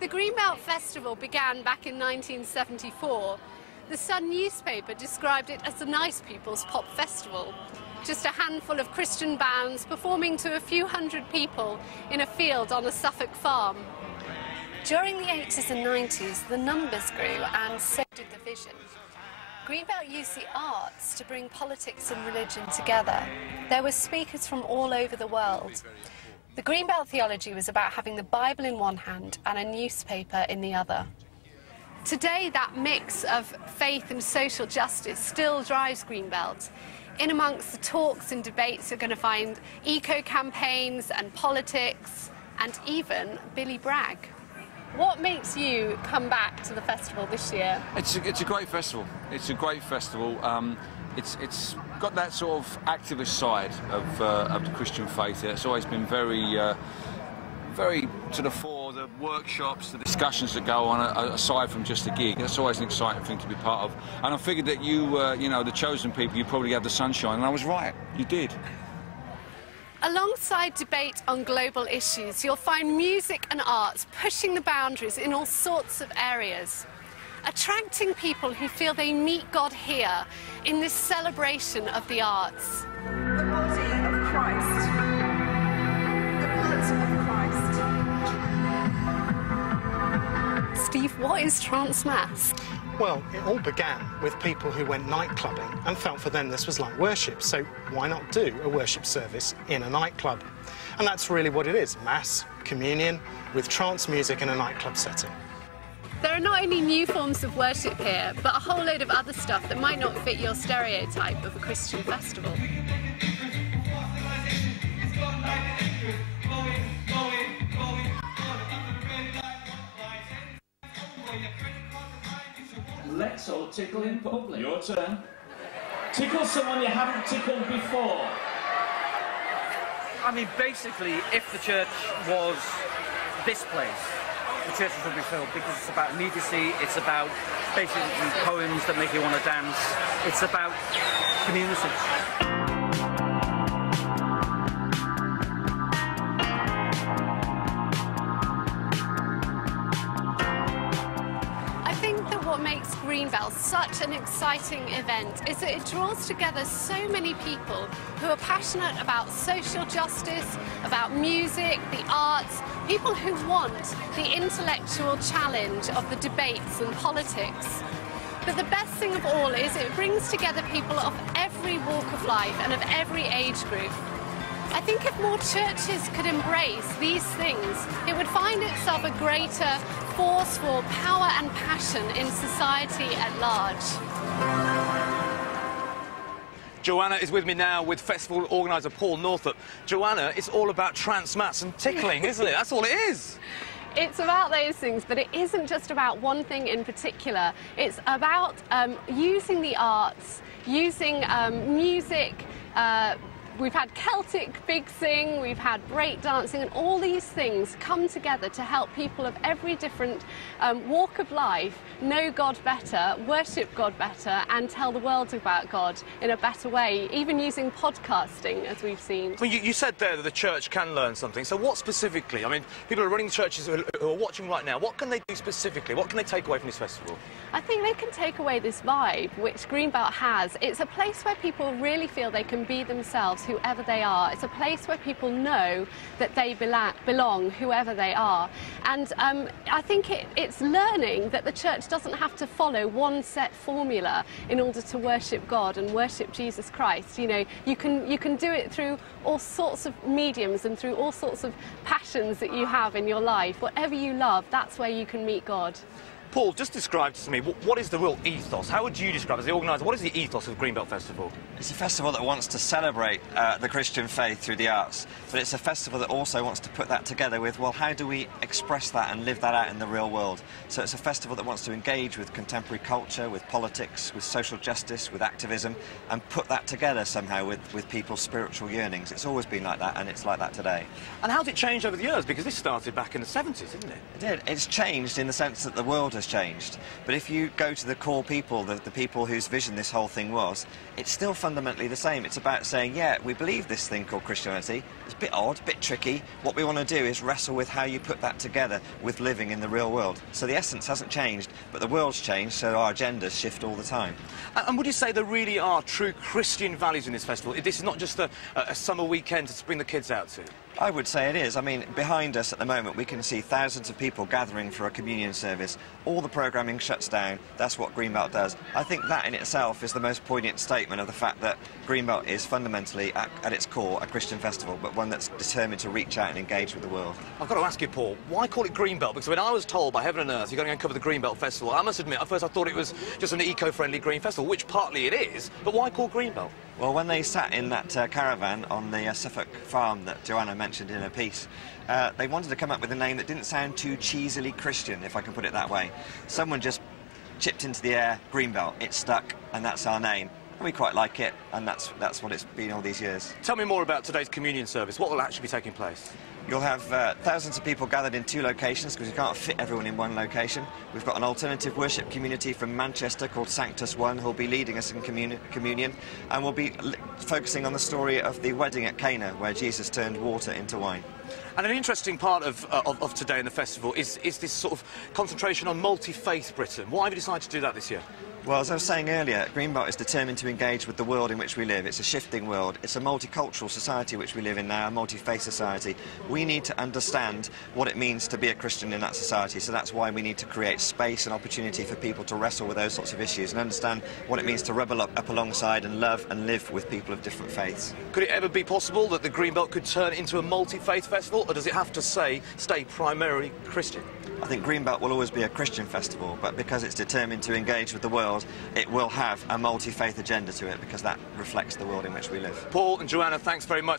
The Greenbelt Festival began back in 1974. The Sun newspaper described it as the nice people's pop festival. Just a handful of Christian bands performing to a few hundred people in a field on a Suffolk farm. During the 80s and 90s, the numbers grew and so did the vision. Greenbelt used the arts to bring politics and religion together. There were speakers from all over the world. The Greenbelt theology was about having the Bible in one hand and a newspaper in the other. Today, that mix of faith and social justice still drives Greenbelt. In amongst the talks and debates, you're going to find eco-campaigns and politics and even Billy Bragg. What makes you come back to the festival this year? It's a great festival. It's a great festival. It's got that sort of activist side of the Christian faith. It's always been very to the fore. The workshops, the discussions that go on aside from just a gig. That's always an exciting thing to be part of. And I figured that you, you know, the chosen people, you probably have the sunshine, and I was right. You did. Alongside debate on global issues, you'll find music and arts pushing the boundaries in all sorts of areas, attracting people who feel they meet God here in this celebration of the arts. The body of Christ. The blood of Christ. Steve, what is trance mass? Well, it all began with people who went night clubbing and felt for them this was like worship, so why not do a worship service in a nightclub? And that's really what it is, mass, communion, with trance music in a nightclub setting. There are not only new forms of worship here, but a whole load of other stuff that might not fit your stereotype of a Christian festival. Let's all tickle in public. Your turn. Tickle someone you haven't tickled before. I mean, basically, if the church was this place, the churches would be filled, because it's about immediacy, it's about basically poems that make you want to dance, it's about community. What makes Greenbelt such an exciting event is that it draws together so many people who are passionate about social justice, about music, the arts, people who want the intellectual challenge of the debates and politics. But the best thing of all is it brings together people of every walk of life and of every age group. I think if more churches could embrace these things, it would find itself a greater force for power and passion in society at large. Joanna is with me now with festival organiser Paul Northup. Joanna, it's all about trance mats and tickling, isn't it? That's all it is. It's about those things, but it isn't just about one thing in particular. It's about using the arts, using music. We've had Celtic big sing, we've had break dancing, and all these things come together to help people of every different walk of life know God better, worship God better, and tell the world about God in a better way, even using podcasting, as we've seen. Well, you said there that the church can learn something, so what specifically? I mean, people are running churches who are watching right now. What can they do specifically? What can they take away from this festival? I think they can take away this vibe, which Greenbelt has. It's a place where people really feel they can be themselves, whoever they are. It's a place where people know that they belong, whoever they are. And I think it's learning that the church doesn't have to follow one set formula in order to worship God and worship Jesus Christ. You know, you can do it through all sorts of mediums and through all sorts of passions that you have in your life. Whatever you love, that's where you can meet God. Paul, just describe to me, what is the real ethos? How would you describe, as the organiser, what is the ethos of Greenbelt Festival? It's a festival that wants to celebrate the Christian faith through the arts, but it's a festival that also wants to put that together with, well, how do we express that and live that out in the real world? So it's a festival that wants to engage with contemporary culture, with politics, with social justice, with activism, and put that together somehow with people's spiritual yearnings. It's always been like that, and it's like that today. And how's it changed over the years? Because this started back in the 70s, didn't it? It did. It's changed in the sense that the world has changed. But if you go to the core people, the people whose vision this whole thing was, it's still fundamentally the same. It's about saying, yeah, we believe this thing called Christianity. It's a bit odd, a bit tricky. What we want to do is wrestle with how you put that together with living in the real world. So the essence hasn't changed, but the world's changed, so our agendas shift all the time. And would you say there really are true Christian values in this festival? This is not just a summer weekend to bring the kids out to? I would say it is. I mean, behind us at the moment, we can see thousands of people gathering for a communion service. All the programming shuts down. That's what Greenbelt does. I think that in itself is the most poignant statement of the fact that Greenbelt is fundamentally, at its core, a Christian festival, but one that's determined to reach out and engage with the world. I've got to ask you, Paul, why call it Greenbelt? Because when I was told by heaven and earth you're going to go and cover the Greenbelt Festival, I must admit, at first I thought it was just an eco-friendly green festival, which partly it is, but why call Greenbelt? Well, when they sat in that caravan on the Suffolk farm that Joanna mentioned in her piece, they wanted to come up with a name that didn't sound too cheesily Christian, if I can put it that way. Someone just chipped into the air, Greenbelt, it stuck, and that's our name. And we quite like it, and that's what it's been all these years. Tell me more about today's communion service. What will actually be taking place? You'll have thousands of people gathered in 2 locations because you can't fit everyone in one location. We've got an alternative worship community from Manchester called Sanctus One who'll be leading us in communion, and we'll be focusing on the story of the wedding at Cana where Jesus turned water into wine. And an interesting part of today in the festival is this sort of concentration on multi-faith Britain. Why have you decided to do that this year? Well, as I was saying earlier, Greenbelt is determined to engage with the world in which we live. It's a shifting world. It's a multicultural society which we live in now, a multi-faith society. We need to understand what it means to be a Christian in that society, so that's why we need to create space and opportunity for people to wrestle with those sorts of issues and understand what it means to rebel up alongside and love and live with people of different faiths. Could it ever be possible that the Greenbelt could turn into a multi-faith festival, or does it have to stay primarily Christian? I think Greenbelt will always be a Christian festival, but because it's determined to engage with the world, it will have a multi-faith agenda to it because that reflects the world in which we live. Paul and Joanna, thanks very much.